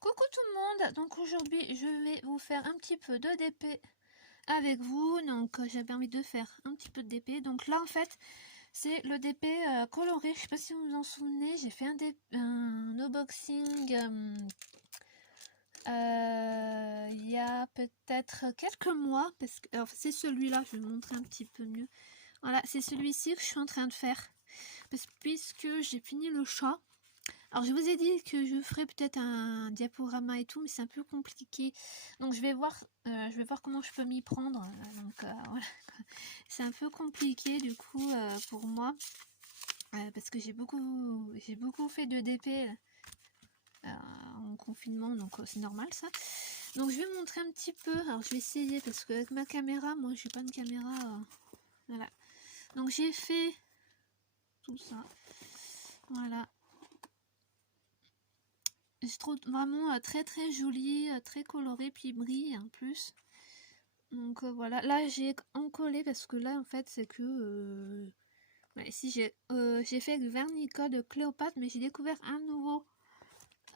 Coucou tout le monde, donc aujourd'hui je vais vous faire un petit peu de DP avec vous, donc j'avais envie de faire un petit peu de DP, donc là en fait c'est le DP coloré, je sais pas si vous vous en souvenez, j'ai fait un unboxing il y a peut-être quelques mois, parce que c'est celui-là, je vais vous montrer un petit peu mieux, voilà c'est celui-ci que je suis en train de faire, puisque j'ai fini le chat. Alors je vous ai dit que je ferais peut-être un diaporama et tout, mais c'est un peu compliqué. Donc je vais voir comment je peux m'y prendre. Voilà, c'est un peu compliqué du coup pour moi, parce que j'ai beaucoup fait de DP en confinement, donc c'est normal ça. Donc je vais vous montrer un petit peu. Alors je vais essayer parce qu'avec ma caméra, moi j'ai pas une caméra. Voilà. Donc j'ai fait tout ça. Voilà. Je trouve vraiment très très joli, très coloré, puis il brille en plus. Donc voilà, là j'ai encollé parce que là en fait c'est que ouais, si j'ai fait le vernicole de Cléopâtre, mais j'ai découvert un nouveau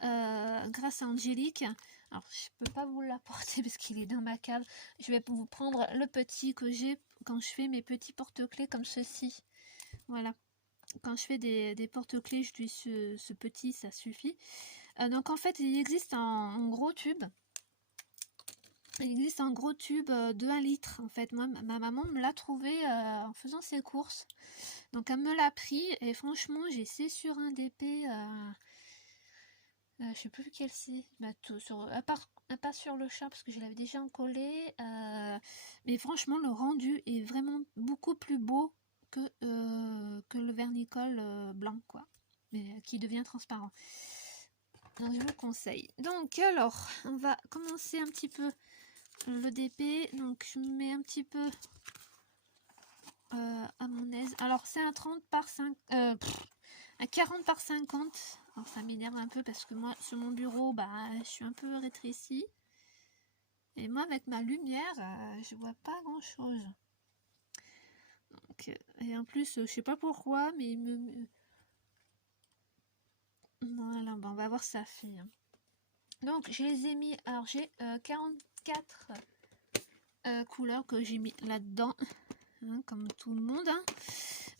grâce à Angélique. Alors je peux pas vous l'apporter parce qu'il est dans ma cave. Je vais vous prendre le petit que j'ai quand je fais mes petits porte-clés comme ceci. Voilà, quand je fais des porte-clés, j'utilise ce petit, ça suffit. Donc en fait il existe un gros tube. Il existe un gros tube de 1 litre en fait. Moi, ma maman me l'a trouvé en faisant ses courses. Donc elle me l'a pris et franchement j'ai essayé sur un DP, je sais plus lequel c'est, à part sur le chat parce que je l'avais déjà encollé. Mais franchement le rendu est vraiment beaucoup plus beau que le vernicole blanc quoi. Mais qui devient transparent. Donc je vous le conseille. Donc alors, on va commencer un petit peu le DP, donc je me mets un petit peu à mon aise. Alors c'est un 30 par 5, un 40 par 50. Alors ça m'énerve un peu parce que moi sur mon bureau, bah je suis un peu rétrécie. Et moi avec ma lumière, je vois pas grand chose. Donc, et en plus, je sais pas pourquoi, mais voilà, bah, on va voir ça fait. Hein. Donc je les ai mis, alors j'ai 44 couleurs que j'ai mis là-dedans. Hein, comme tout le monde. Hein.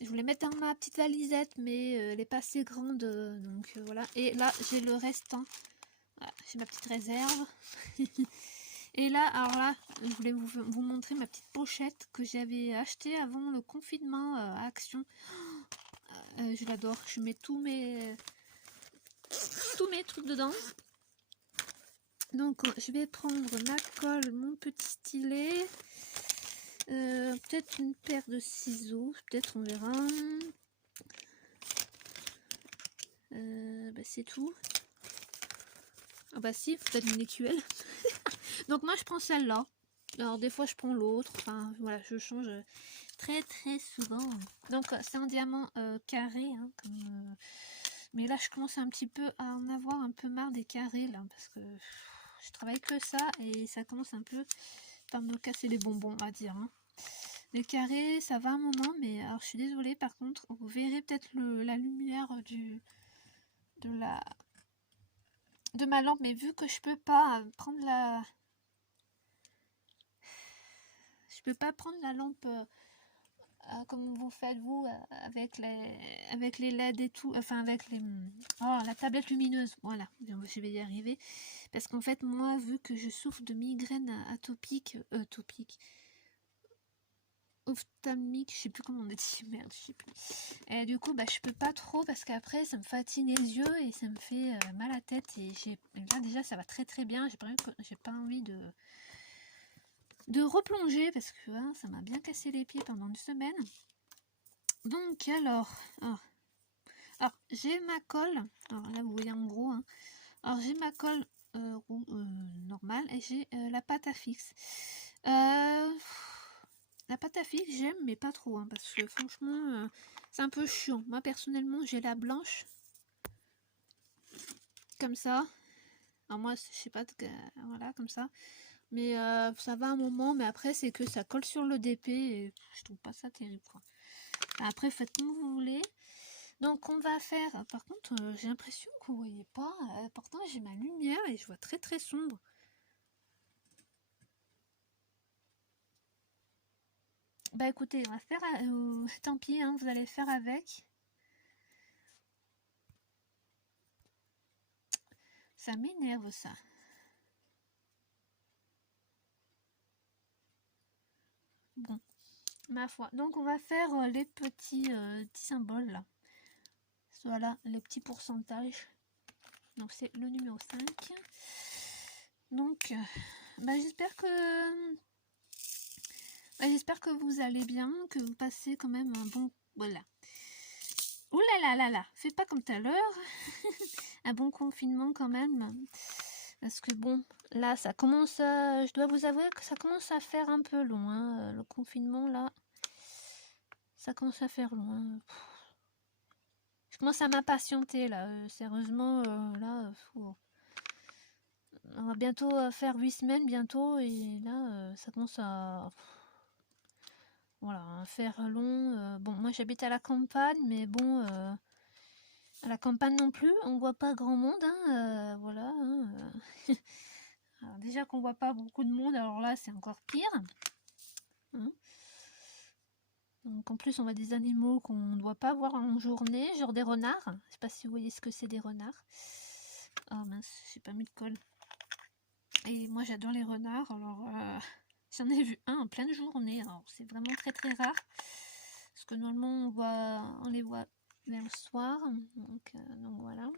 Je voulais mettre dans ma petite valisette, mais elle est pas assez grande, donc voilà. Et là, j'ai le restant. Voilà, j'ai ma petite réserve. Et là, alors là, je voulais vous montrer ma petite pochette que j'avais achetée avant le confinement à Action. Je l'adore. Je mets tous mes trucs dedans. Donc, je vais prendre ma colle, mon petit stylet. Peut-être une paire de ciseaux, peut-être on verra. Bah c'est tout. Ah bah si, peut-être une écuelle. Donc moi je prends celle-là. Alors des fois je prends l'autre. Enfin voilà, je change très très souvent. Donc c'est un diamant carré. Hein, mais là je commence un petit peu à en avoir un peu marre des carrés là. Parce que je travaille que ça et ça commence un peu par me casser les bonbons à dire. Hein. Les carrés ça va un moment, mais alors je suis désolée par contre, vous verrez peut-être la lumière de ma lampe, mais vu que je peux pas prendre la lampe comme vous faites vous avec les LED et tout, enfin avec la tablette lumineuse, voilà, je vais y arriver parce qu'en fait moi vu que je souffre de migraine atopique, ophtalmique, je sais plus comment on dit, merde, je sais plus. Et du coup, bah, je peux pas trop parce qu'après, ça me fatigue les yeux et ça me fait mal à la tête. Et là, déjà, ça va très très bien. J'ai pas envie de replonger parce que hein, ça m'a bien cassé les pieds pendant une semaine. Donc, alors j'ai ma colle. Alors là, vous voyez en gros. Hein. Alors, j'ai ma colle normale et j'ai la pâte à fixe. La pâte à fixe, j'aime, mais pas trop, hein, parce que franchement, c'est un peu chiant. Moi, personnellement, j'ai la blanche, comme ça. Alors moi, je sais pas, voilà, comme ça. Mais ça va un moment, mais après, c'est que ça colle sur le DP, et je trouve pas ça terrible, quoi. Après, faites comme vous voulez. Donc on va faire, par contre j'ai l'impression que vous voyez pas, pourtant j'ai ma lumière et je vois très très sombre. Bah écoutez, on va faire, tant pis, hein, vous allez faire avec. Ça m'énerve ça. Bon, ma foi. Donc on va faire les petits symboles là. Voilà, les petits pourcentages. Donc c'est le numéro 5. Donc, bah, j'espère que vous allez bien, que vous passez quand même un bon... Voilà. Ouh là là là là, fais pas comme tout à l'heure. Un bon confinement quand même. Parce que bon, là ça commence à... Je dois vous avouer que ça commence à faire un peu long. Hein. Le confinement là, ça commence à faire long. Hein. Je commence à m'impatienter là. Sérieusement, là, on va bientôt faire 8 semaines bientôt. Et là, ça commence à... Voilà, faire long. Bon, moi j'habite à la campagne, mais bon... à la campagne non plus, on voit pas grand monde, hein, voilà. Hein, alors déjà qu'on voit pas beaucoup de monde, alors là c'est encore pire. Hein. Donc en plus on voit des animaux qu'on ne doit pas voir en journée, genre des renards. Je sais pas si vous voyez ce que c'est des renards. Oh mince, j'ai pas mis de colle. Et moi j'adore les renards, alors j'en ai vu un en pleine journée, alors c'est vraiment très très rare. Parce que normalement on les voit vers le soir, donc voilà.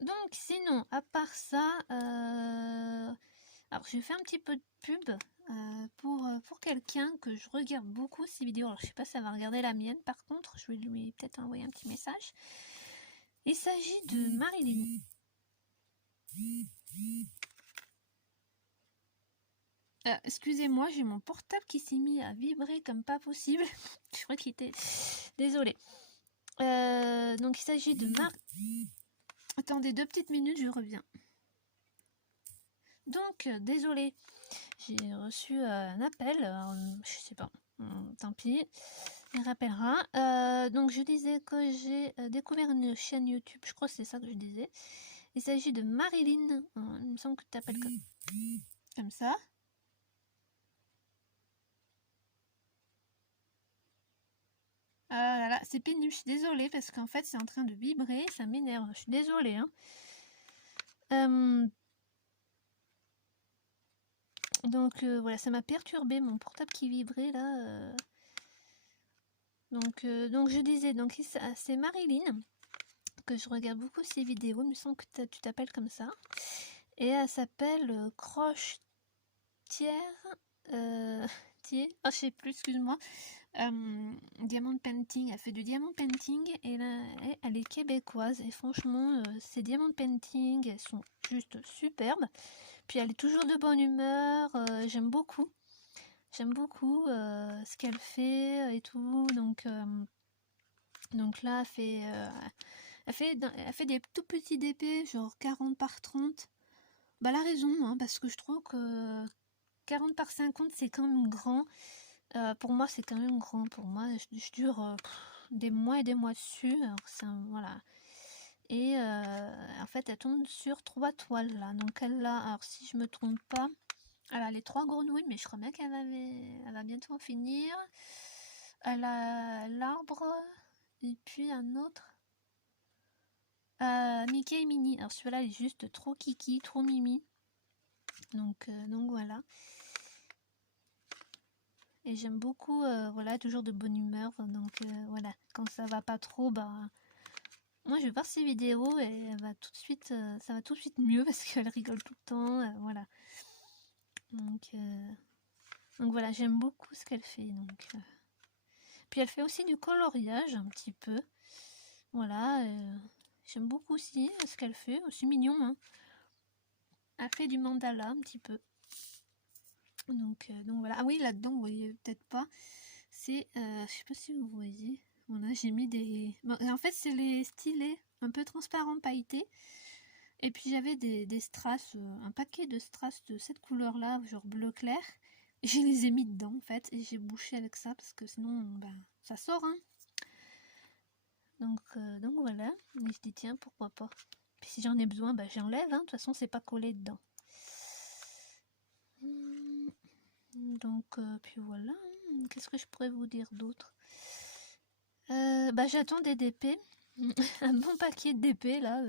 Donc sinon, à part ça, alors je vais faire un petit peu de pub pour quelqu'un que je regarde beaucoup ses vidéos. Alors je sais pas si ça va regarder la mienne, par contre je vais lui peut-être envoyer un petit message. Il s'agit de Marilyn. Excusez-moi, j'ai mon portable qui s'est mis à vibrer comme pas possible. Je crois qu'il était... Désolée. Donc il s'agit de Attendez 2 petites minutes, je reviens. Donc, désolée, j'ai reçu un appel, je sais pas, tant pis, il rappellera. Donc je disais que j'ai découvert une chaîne YouTube, je crois que c'est ça que je disais. Il s'agit de Marilyn, il me semble que tu t'appelles comme ça. Ah là là, c'est pénible, je suis désolée parce qu'en fait c'est en train de vibrer, ça m'énerve, je suis désolée. Hein. Donc voilà, ça m'a perturbé mon portable qui vibrait là. Donc je disais, donc c'est Marilyn, que je regarde beaucoup ses vidéos, il me semble que tu t'appelles comme ça. Et elle s'appelle Croche Thiers, je sais plus, excuse-moi. Diamond Painting, elle fait du diamond painting et là, elle est québécoise et franchement, ces diamond painting, elles sont juste superbes. Puis elle est toujours de bonne humeur, j'aime beaucoup. J'aime beaucoup ce qu'elle fait et tout, donc là, elle fait des tout petits DP, genre 40 par 30. Bah, elle a raison, hein, parce que je trouve que 40 par 50, c'est quand même grand. Pour moi, c'est quand même grand. Pour moi, je dure des mois et des mois dessus. Alors, voilà. Et en fait, elle tourne sur 3 toiles, là. Donc, elle a, alors si je me trompe pas, elle a les 3 grenouilles, mais je crois bien elle va bientôt en finir. Elle a l'arbre, et puis un autre. Mickey et Minnie. Alors celui-là, il est juste trop kiki, trop mimi. Donc voilà. Et j'aime beaucoup, voilà, toujours de bonne humeur. Donc voilà, quand ça va pas trop, bah... Moi, je vais voir ses vidéos et elle va tout de suite, ça va tout de suite mieux parce qu'elle rigole tout le temps. Voilà. Donc voilà, j'aime beaucoup ce qu'elle fait. Donc, puis elle fait aussi du coloriage un petit peu. Voilà. J'aime beaucoup aussi ce qu'elle fait. C'est mignon, hein. Elle fait du mandala un petit peu. Donc voilà. Ah oui, là-dedans, vous voyez peut-être pas. C'est, je sais pas si vous voyez. Voilà, j'ai mis des... Bon, en fait, c'est les stylets un peu transparents pailletés. Et puis j'avais des strass, un paquet de strass de cette couleur-là, genre bleu clair. Je les ai mis dedans en fait et j'ai bouché avec ça parce que sinon ben, ça sort hein. Donc voilà, et je dis tiens pourquoi pas. Puis si j'en ai besoin, ben, j'enlève, hein. De toute façon c'est pas collé dedans. Donc puis voilà, qu'est-ce que je pourrais vous dire d'autre? Bah j'attends des DP, un bon paquet de DP là.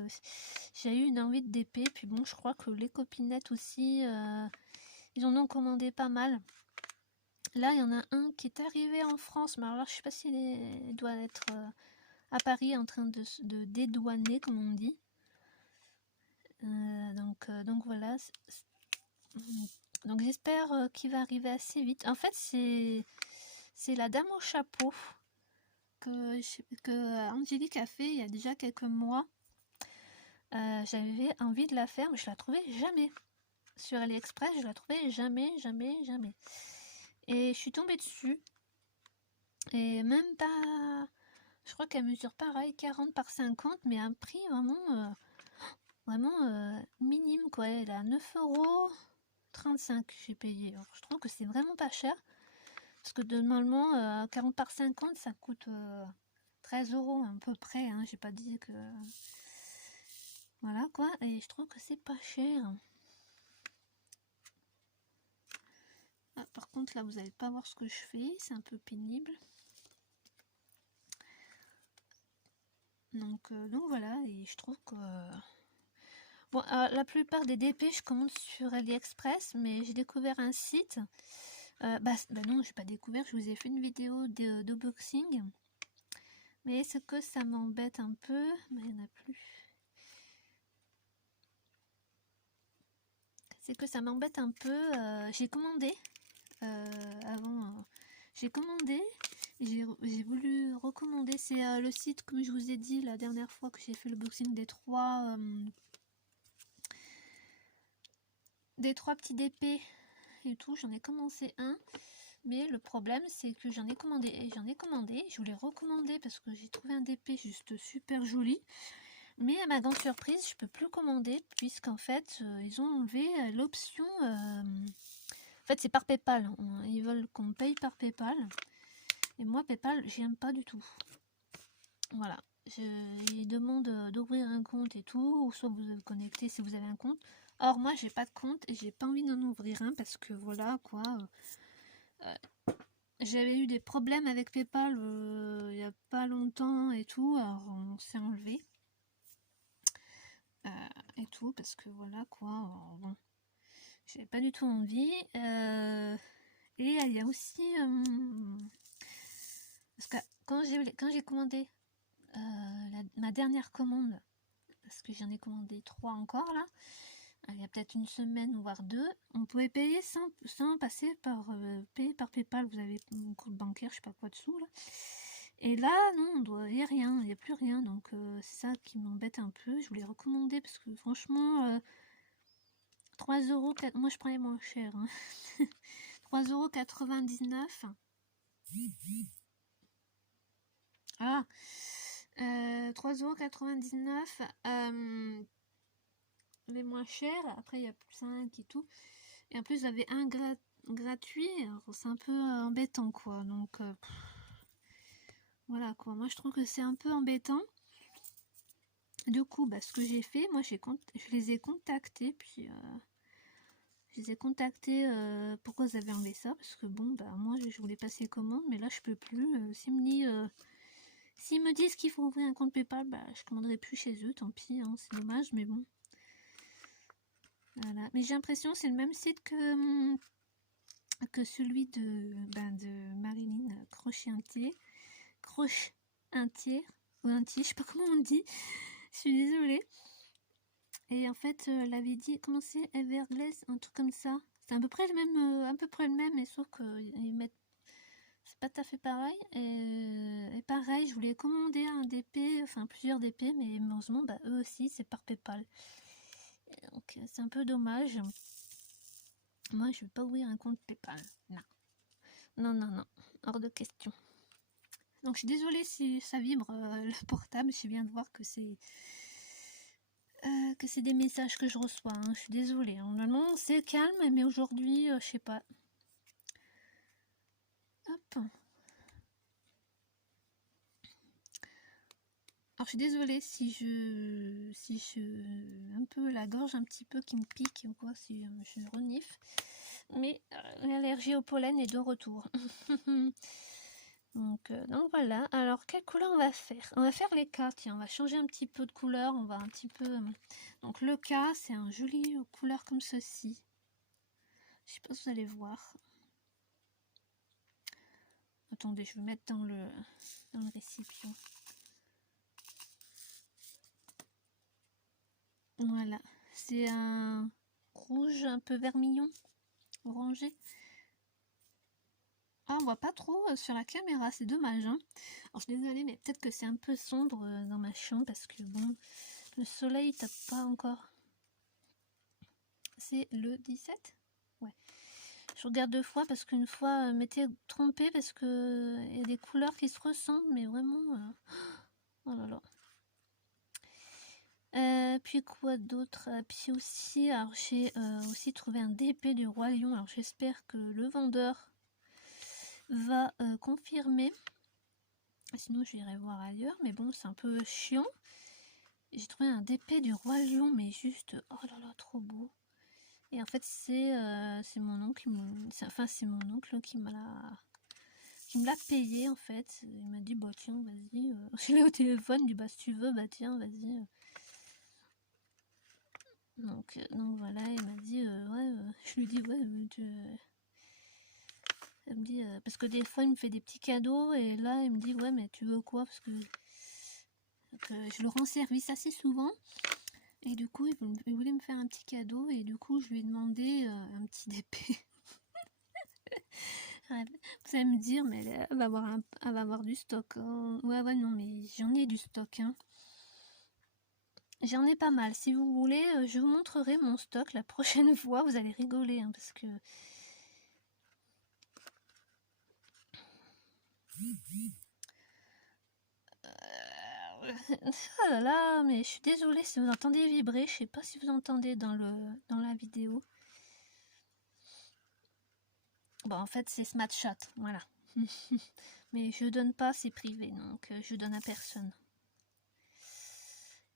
J'ai eu une envie de DP, puis bon je crois que les copinettes aussi, ils en ont commandé pas mal. Là il y en a un qui est arrivé en France, mais alors je sais pas s'il doit être à Paris en train de dédouaner comme on dit. Donc voilà. Donc j'espère qu'il va arriver assez vite. En fait c'est la dame au chapeau que Angélique a fait il y a déjà quelques mois. J'avais envie de la faire, mais je la trouvais jamais. Sur AliExpress, je la trouvais jamais. Et je suis tombée dessus. Et même pas... Je crois qu'elle mesure pareil, 40 par 50, mais à un prix vraiment minime, quoi. Elle est à 9,35 € j'ai payé. Alors, je trouve que c'est vraiment pas cher. Parce que normalement, 40 par 50, ça coûte 13 € à peu près. Hein. J'ai pas dit que... Voilà, quoi. Et je trouve que c'est pas cher. Ah, par contre, là, vous n'allez pas voir ce que je fais. C'est un peu pénible. Donc voilà. Et je trouve que... Bon, la plupart des DP, je commande sur AliExpress. Mais j'ai découvert un site... bah non, j'ai pas découvert. Je vous ai fait une vidéo d'unboxing. Mais ce que ça m'embête un peu... Mais il n'y en a plus. C'est que ça m'embête un peu. J'ai commandé avant. J'ai commandé. J'ai voulu recommander. C'est le site, comme je vous ai dit la dernière fois que j'ai fait le boxing des trois petits DP et tout. J'en ai commencé un. Mais le problème, c'est que j'en ai commandé et j'en ai commandé. Je voulais recommander parce que j'ai trouvé un DP juste super joli. Mais à ma grande surprise, je peux plus commander puisqu'en fait, ils ont enlevé l'option. En fait, c'est par PayPal. Ils veulent qu'on paye par PayPal. Et moi, PayPal, j'aime pas du tout. Voilà. Ils demandent d'ouvrir un compte et tout, ou soit vous vous connectez si vous avez un compte. Or, moi, j'ai pas de compte et j'ai pas envie d'en ouvrir un parce que voilà quoi. J'avais eu des problèmes avec PayPal il y a pas longtemps et tout. Alors, on s'est enlevé. Et tout, parce que voilà quoi. Alors, bon. J'avais pas du tout envie. Et il y a aussi... parce que quand j'ai commandé ma dernière commande, parce que j'en ai commandé 3 encore là, il y a peut-être une semaine voire 2, on pouvait payer sans passer par payer par PayPal. Vous avez un compte bancaire, je sais pas quoi dessous là. Et là, non, il n'y a rien, il n'y a plus rien. Donc c'est ça qui m'embête un peu. Je voulais recommander parce que franchement, 3 €, moi je prenais moins cher. Hein. 3,99 €. Ah, 3,99 €, les moins chers. Après, il y a plus 5 et tout. Et en plus, vous avez un gratuit. C'est un peu embêtant, quoi. Donc, voilà, quoi. Moi, je trouve que c'est un peu embêtant. Du coup, bah, ce que j'ai fait, moi, je les ai contactés. Puis, je les ai contactés pourquoi vous avez enlevé ça. Parce que, bon, bah, moi, je voulais passer commande. Mais là, je peux plus. S'ils me disent qu'il faut ouvrir un compte PayPal, bah, je commanderai plus chez eux, tant pis, hein, c'est dommage, mais bon. Voilà. Mais j'ai l'impression que c'est le même site que celui de Marilyn Crochet-Intier, ou Intier, je sais pas comment on dit, je suis désolée. Et en fait, elle avait dit, comment c'est, Everglass, un truc comme ça. C'est à peu près le même, mais sauf qu'ils mettent... C'est pas tout à fait pareil. Et pareil, je voulais commander un DP, enfin plusieurs DP, mais malheureusement, bah, eux aussi, c'est par PayPal. Donc c'est un peu dommage. Moi, je vais pas ouvrir un compte PayPal. Non. Non. Hors de question. Donc je suis désolée si ça vibre le portable. Je viens de voir que c'est des messages que je reçois. Hein. Je suis désolée. Normalement, c'est calme, mais aujourd'hui, je sais pas. Alors je suis désolée si je un peu la gorge un petit peu qui me pique ou quoi, si je renifle, mais l'allergie au pollen est de retour. Donc voilà. Alors quelle couleur on va faire? On va faire les K. Tiens, on va changer un petit peu de couleur. On va un petit peu. Donc le K, c'est un joli couleur comme ceci. Je sais pas si vous allez voir. Attendez, je vais mettre dans le récipient. Voilà, c'est un rouge un peu vermillon, orangé. Ah, on voit pas trop sur la caméra, c'est dommage. Hein. Alors, je suis désolée, mais peut-être que c'est un peu sombre dans ma chambre parce que bon, le soleil tape pas encore. C'est le 17 ? Ouais. Je regarde 2 fois parce qu'une fois, m'étais trompée parce que il y a des couleurs qui se ressemblent, mais vraiment. Oh là là. Puis quoi d'autre? Puis aussi, alors j'ai aussi trouvé un DP du Roi Lion. Alors j'espère que le vendeur va confirmer. Sinon j'irai voir ailleurs. Mais bon, c'est un peu chiant. J'ai trouvé un DP du Roi Lion, mais juste, oh là là, trop beau. Et en fait, c'est mon oncle, c'est mon oncle qui me l'a payé en fait. Il m'a dit, bah tiens, vas-y. Je l'ai au téléphone, il dit, bah si tu veux, bah tiens, vas-y. Donc voilà, il m'a dit, ouais, je lui dis, ouais, elle me dit, parce que des fois il me fait des petits cadeaux, et là il me dit, ouais, mais tu veux quoi? Parce que je le rends service assez souvent, et du coup il voulait me faire un petit cadeau, et du coup je lui ai demandé un petit DP. Vous allez me dire, mais elle va avoir du stock. Hein. Ouais, non, mais j'en ai du stock, hein. J'en ai pas mal. Si vous voulez, je vous montrerai mon stock la prochaine fois. Vous allez rigoler, hein, parce que... Ah là là, mais je suis désolée si vous entendez vibrer. Je sais pas si vous entendez dans la vidéo. Bon, en fait, c'est Snapchat, voilà. Mais je donne pas, c'est privé, donc je donne à personne.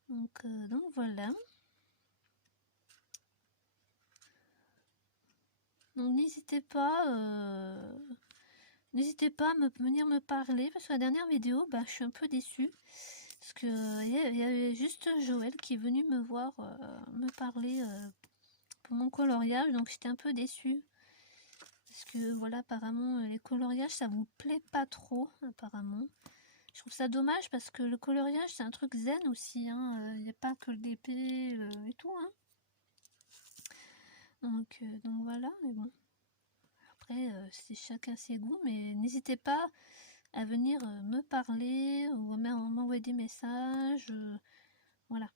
Donc voilà. Donc n'hésitez pas à venir me parler, parce que la dernière vidéo, bah, je suis un peu déçue. Parce que il y avait juste Joël qui est venu me voir, me parler pour mon coloriage, donc j'étais un peu déçue. Parce que voilà, apparemment, les coloriages, ça vous plaît pas trop, apparemment. Je trouve ça dommage parce que le coloriage, c'est un truc zen aussi. Il n'y a pas que le DP et tout. Hein. Donc voilà, mais bon. Après, c'est chacun ses goûts, mais n'hésitez pas à venir me parler ou à m'envoyer des messages. Voilà.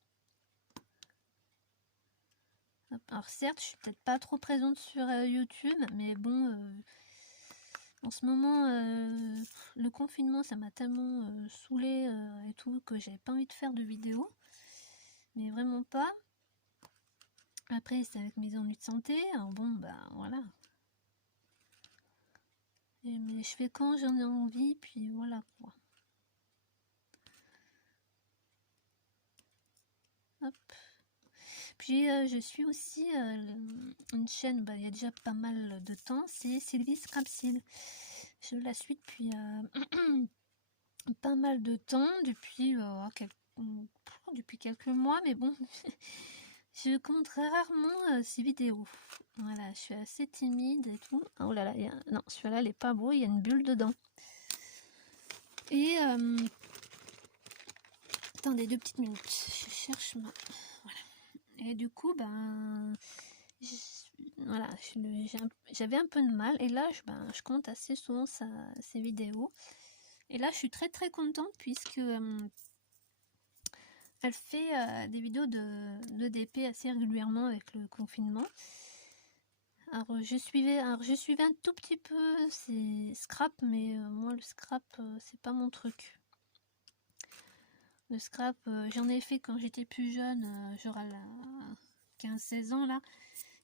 Alors certes, je suis peut-être pas trop présente sur YouTube, mais bon, en ce moment, le confinement, ça m'a tellement saoulée et tout que j'avais pas envie de faire de vidéos, mais vraiment pas. Après, c'est avec mes ennuis de santé, alors bon, bah voilà. Mais je fais quand j'en ai envie, puis voilà quoi. Hop. Puis je suis aussi une chaîne, bah, il y a déjà pas mal de temps, c'est Sylvie Scrapsil. Je la suis depuis pas mal de temps, depuis quelques mois, mais bon, je compte rarement ces vidéos. Voilà, je suis assez timide et tout. Oh là là, non, celui-là, il est pas beau, il y a une bulle dedans. Et attendez 2 petites minutes, je cherche ma... Voilà. Et du coup, ben... Voilà, j'avais un peu de mal, et là, je compte assez souvent ces vidéos. Et là, je suis très très contente puisque elle fait des vidéos de DP assez régulièrement avec le confinement. Alors je suivais un tout petit peu ces scrap, mais moi le scrap c'est pas mon truc. Le scrap, j'en ai fait quand j'étais plus jeune, genre à la 15-16 ans là.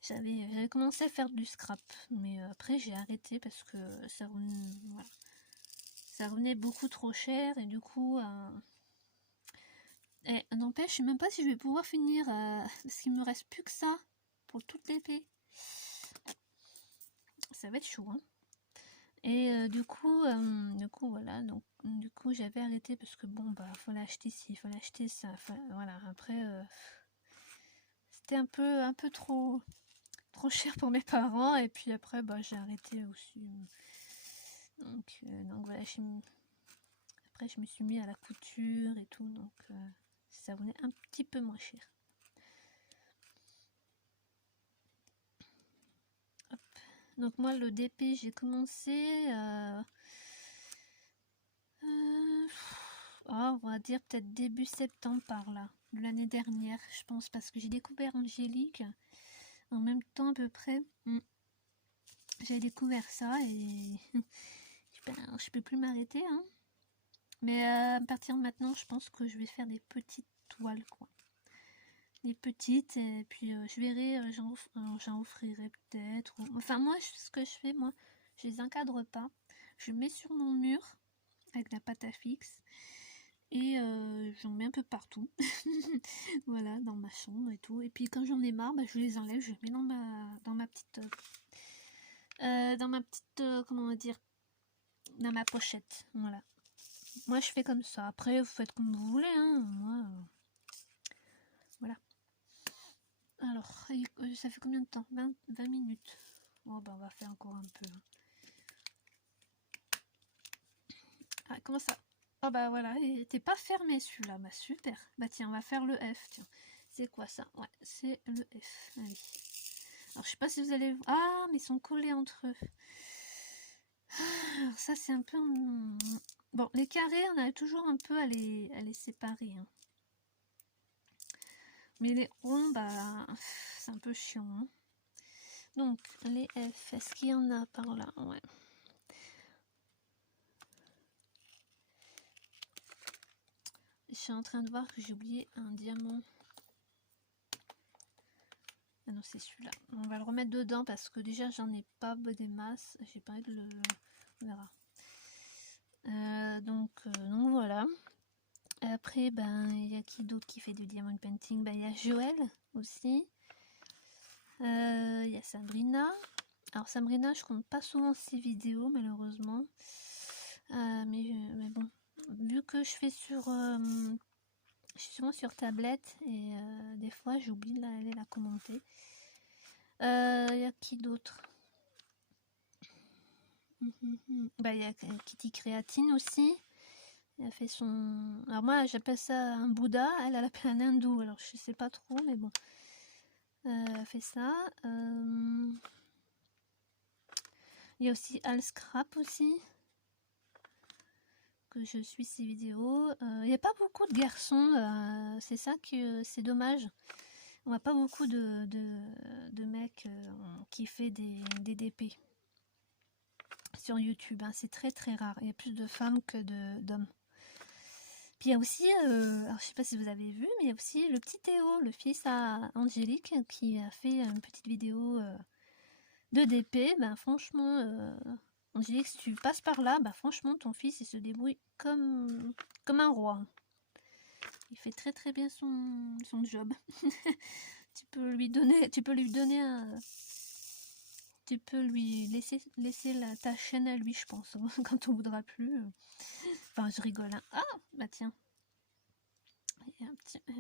J'avais commencé à faire du scrap, mais après j'ai arrêté parce que voilà, ça revenait beaucoup trop cher et du coup, n'empêche, je sais même pas si je vais pouvoir finir parce qu'il me reste plus que ça pour toute l'épée. Ça va être chaud, hein. Et du coup voilà, donc du coup j'avais arrêté parce que bon bah faut l'acheter ci, faut l'acheter ça, voilà. Après c'était un peu trop cher pour mes parents et puis après bah j'ai arrêté aussi. Donc voilà, après je me suis mis à la couture et tout, donc ça venait un petit peu moins cher. Hop. Donc moi le DP j'ai commencé on va dire peut-être début septembre par là, de l'année dernière, je pense, parce que j'ai découvert Angélique en même temps à peu près. J'ai découvert ça et je peux plus m'arrêter, hein. Mais à partir de maintenant, je pense que je vais faire des petites toiles, quoi. Des petites, et puis je verrai, j'en offrirai peut-être. Enfin, moi, ce que je fais, moi, je les encadre pas. Je mets sur mon mur avec la pâte à fixe et j'en mets un peu partout. Voilà, dans ma chambre et tout. Et puis quand j'en ai marre, bah, je les enlève, je les mets dans ma petite comment on va dire, dans ma pochette. Voilà. Moi je fais comme ça. Après vous faites comme vous voulez, hein. Moi voilà. Alors ça fait combien de temps? 20 minutes. Bon bah on va faire encore un peu. Ah comment ça? Oh bah voilà, il était pas fermé celui-là. Bah super. Bah tiens, on va faire le F. Tiens. C'est quoi ça? Ouais, c'est le F. Allez. Alors je sais pas si vous allez... Ah mais ils sont collés entre eux. Alors ça c'est un peu... Bon, les carrés, on a toujours un peu à les séparer. Hein. Mais les ronds, bah, c'est un peu chiant. Hein. Donc, les F, est-ce qu'il y en a par là? Ouais. Je suis en train de voir que j'ai oublié un diamant. Ah non, c'est celui-là. On va le remettre dedans parce que déjà, j'en ai pas des masses. J'ai pas de le... On verra. Donc voilà. Après, ben, il y a qui d'autre qui fait du diamond painting? Ben, il y a Joël aussi. Il y a Sabrina. Alors Sabrina, je compte pas souvent ses vidéos malheureusement. Mais bon, vu que je fais je suis souvent sur tablette et des fois j'oublie d'aller la commenter. Il y a qui d'autre? Bah, il y a Kitty Créatine aussi. Elle a fait son... Alors moi j'appelle ça un Bouddha, elle appelle un hindou, alors je sais pas trop, mais bon. Elle a fait ça. Il y a aussi Al Scrap aussi, que je suis ses vidéos. Il n'y a pas beaucoup de garçons, c'est ça que c'est dommage. On voit pas beaucoup de mecs qui fait des DP sur YouTube. Hein. C'est très très rare. Il y a plus de femmes que d'hommes. Puis il y a aussi, alors je sais pas si vous avez vu, mais il y a aussi le petit Théo, le fils à Angélique, qui a fait une petite vidéo de DP. Ben franchement, Angélique, si tu passes par là, ben franchement, ton fils, il se débrouille comme un roi. Il fait très très bien son job. Tu peux lui donner tu peux lui laisser ta chaîne à lui, je pense, quand on voudra plus. Enfin, je rigole. Hein. Ah, bah tiens. Il y a un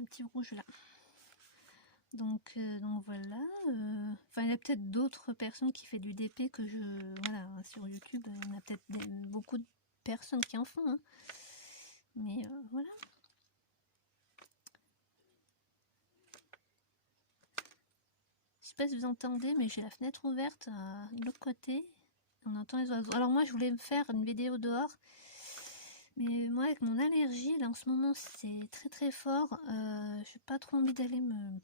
petit rouge là. Donc voilà. Enfin, il y a peut-être d'autres personnes qui font du DP que voilà, sur YouTube, il y en a peut-être beaucoup de personnes qui en font. Hein. Mais voilà. Je sais pas si vous entendez, mais j'ai la fenêtre ouverte de l'autre côté. On entend les oiseaux. Alors moi, je voulais me faire une vidéo dehors. Mais moi, avec mon allergie, là, en ce moment, c'est très très fort. J'ai pas trop envie d'aller me...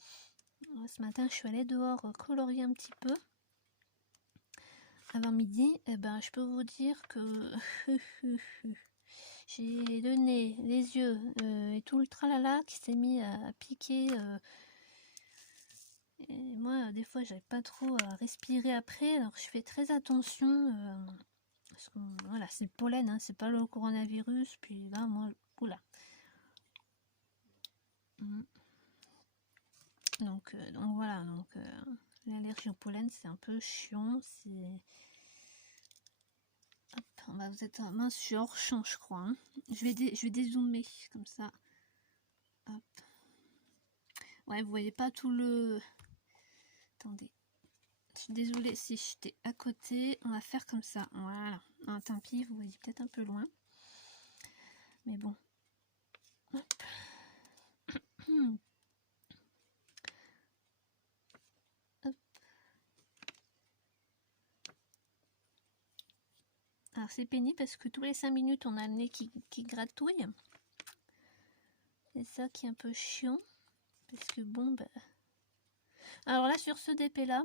Ce matin, je suis allée dehors colorier un petit peu. Avant midi, et ben, je peux vous dire que... j'ai le nez, les yeux et tout le tralala qui s'est mis à piquer... Et moi, des fois, j'arrive pas trop à respirer après, alors je fais très attention. Parce que voilà, c'est le pollen, hein, c'est pas le coronavirus. Puis là, moi, oula. Mm. Donc voilà, l'allergie au pollen, c'est un peu chiant. Hop, vous êtes mince, je suis hors champ, je crois. Hein. Je vais dézoomer comme ça. Hop. Ouais, vous voyez pas tout le. Attendez. Je suis désolée si j'étais à côté. On va faire comme ça. Voilà. Ah, tant pis, vous voyez peut-être un peu loin. Mais bon. Hop. Hop. Alors c'est pénible parce que tous les 5 minutes on a le nez qui gratouille. C'est ça qui est un peu chiant. Parce que bon, bah... Alors là sur ce DP là,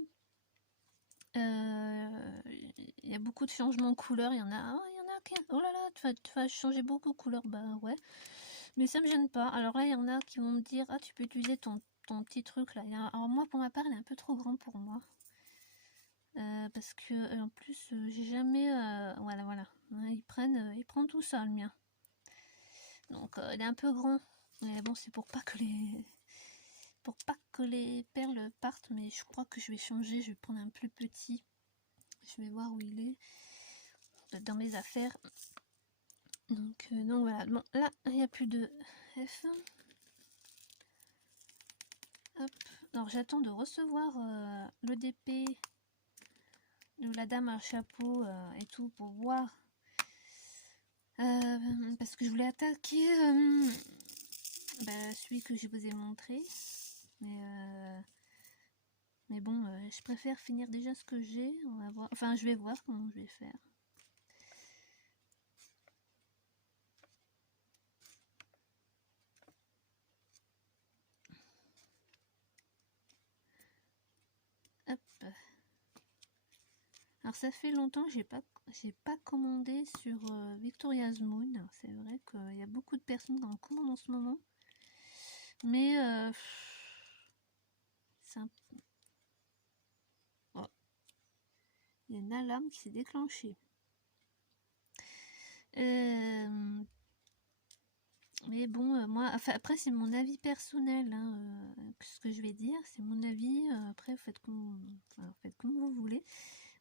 il y a beaucoup de changements de couleur. Il y en a qui... Oh là là, tu vas changer beaucoup de couleur. Bah ouais. Mais ça me gêne pas. Alors là, il y en a qui vont me dire, ah, tu peux utiliser ton petit truc là. Alors moi, pour ma part, il est un peu trop grand pour moi. Parce que en plus, j'ai jamais... voilà. Ouais, il prend tout ça, le mien. Donc, il est un peu grand. Mais bon, c'est pour pas que les perles partent. Mais je crois que je vais changer. Je vais prendre un plus petit. Je vais voir où il est. Dans mes affaires. Donc voilà. Bon, là, il n'y a plus de F. Hop. Alors j'attends de recevoir le DP de la dame à chapeau et tout pour voir. Parce que je voulais attaquer celui que je vous ai montré. Mais bon, je préfère finir déjà ce que j'ai. On va voir. Enfin, je vais voir comment je vais faire. Hop. Alors ça fait longtemps que j'ai pas commandé sur Victoria's Moon. C'est vrai qu'il y a beaucoup de personnes qui en commandent en ce moment. Mais c'est un... Oh. Il y a une alarme qui s'est déclenchée. Mais bon, moi, enfin, après c'est mon avis personnel, hein, ce que je vais dire, c'est mon avis. Après, vous faites comme vous voulez.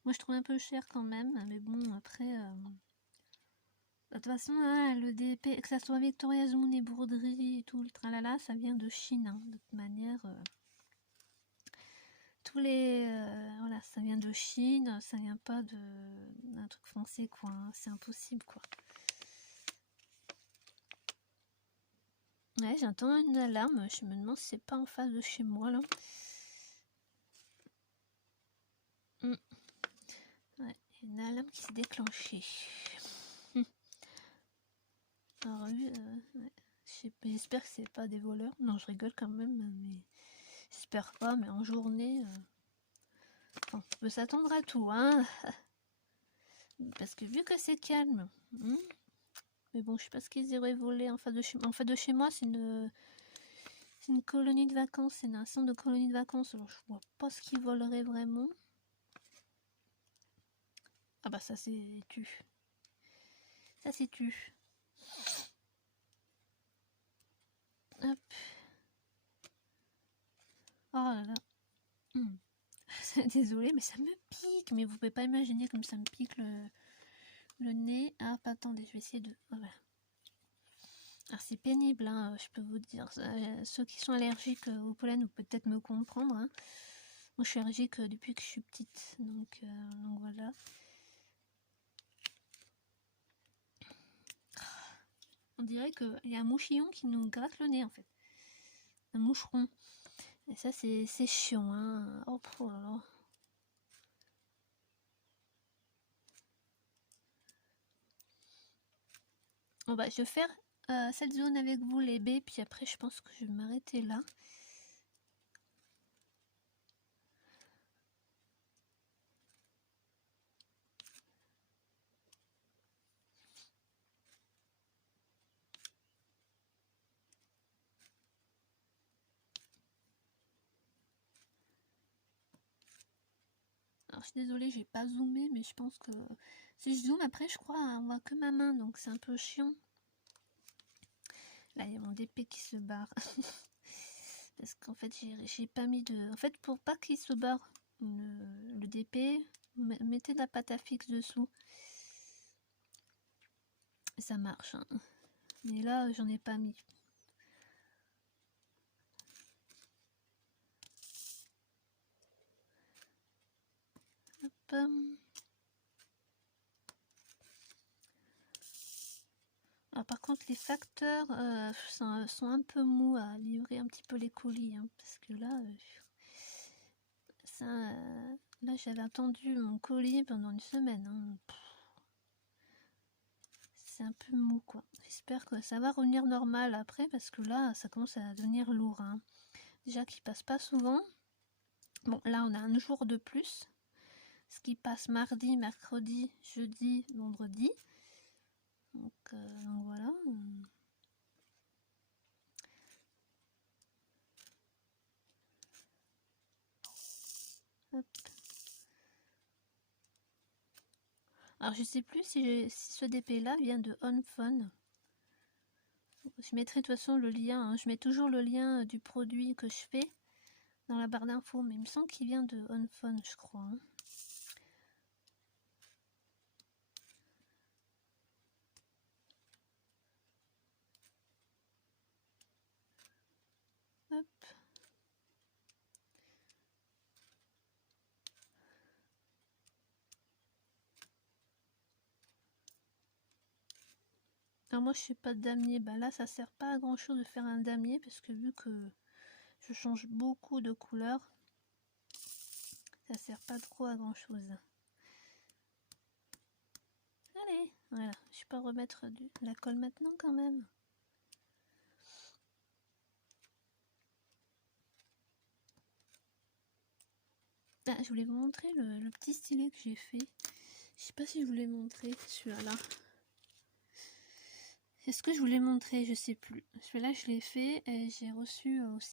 Moi, je trouve un peu cher quand même, mais bon, après, de toute façon, hein, le DP, que ça soit Victoria's Moon et Broderie et tout, le tralala, ça vient de Chine, hein, de toute manière. Voilà, ça vient de Chine, ça vient pas d'un truc français, quoi. Hein, c'est impossible, quoi. Ouais, j'entends une alarme, je me demande si c'est pas en face de chez moi, là. Ouais, une alarme qui s'est déclenchée. Alors lui, ouais, j'espère que c'est pas des voleurs. Non, je rigole quand même, mais j'espère pas, mais en journée... on peut s'attendre à tout, hein. Parce que vu que c'est calme... mais bon, je sais pas ce qu'ils iraient voler en face de chez moi. En face de chez moi, c'est une colonie de vacances, c'est un centre de colonie de vacances. Alors je vois pas ce qu'ils voleraient vraiment. Ah bah ça c'est tu. Ça c'est tu. Hop. Oh là là. Désolée, mais ça me pique. Mais vous pouvez pas imaginer comme ça me pique le nez. Ah, attendez, je vais essayer de... Voilà. Alors c'est pénible, hein, je peux vous dire. Ceux qui sont allergiques au pollen, vous pouvez peut-être me comprendre. Hein. Moi, je suis allergique depuis que je suis petite. Donc voilà. On dirait qu'il y a un mouchillon qui nous gratte le nez, en fait. Un moucheron. Et ça, c'est chiant. Hein. Oh là là. Bon, bah, je vais faire cette zone avec vous, les baies. Puis après, je pense que je vais m'arrêter là. je suis désolée, j'ai pas zoomé, mais je pense que si je zoome après, je crois, on voit que ma main, donc c'est un peu chiant. Là, il y a mon DP qui se barre. Parce qu'en fait, j'ai pas mis de... En fait, pour pas qu'il se barre, le DP, mettez de la pâte à fixe dessous. Ça marche, hein. Mais là, j'en ai pas mis. Hop. Alors, par contre, les facteurs sont un peu mous à livrer un petit peu les colis, hein, parce que là, là j'avais attendu mon colis pendant une semaine. Hein. C'est un peu mou, quoi. J'espère que ça va revenir normal après, parce que là, ça commence à devenir lourd. Hein. Déjà qu'il passe pas souvent. Bon, là, on a un jour de plus. Ce qui passe mardi, mercredi, jeudi, vendredi. Donc voilà. Hop. Alors je sais plus si ce DP là vient de OnFun. Je mettrai de toute façon le lien, hein. Je mets toujours le lien du produit que je fais dans la barre d'infos, mais il me semble qu'il vient de OnFun, je crois. Hein. Hop. Alors moi je fais pas de damier, bah là ça sert pas à grand chose de faire un damier parce que vu que je change beaucoup de couleurs, ça sert pas trop à grand chose. Allez, voilà, je peux remettre de la colle maintenant quand même. Ah, je voulais vous montrer le petit stylet que j'ai fait. Je sais pas si je vous l'ai montré, celui-là. Est-ce que je vous l'ai montré? Je sais plus. Celui-là, je l'ai fait et j'ai reçu aussi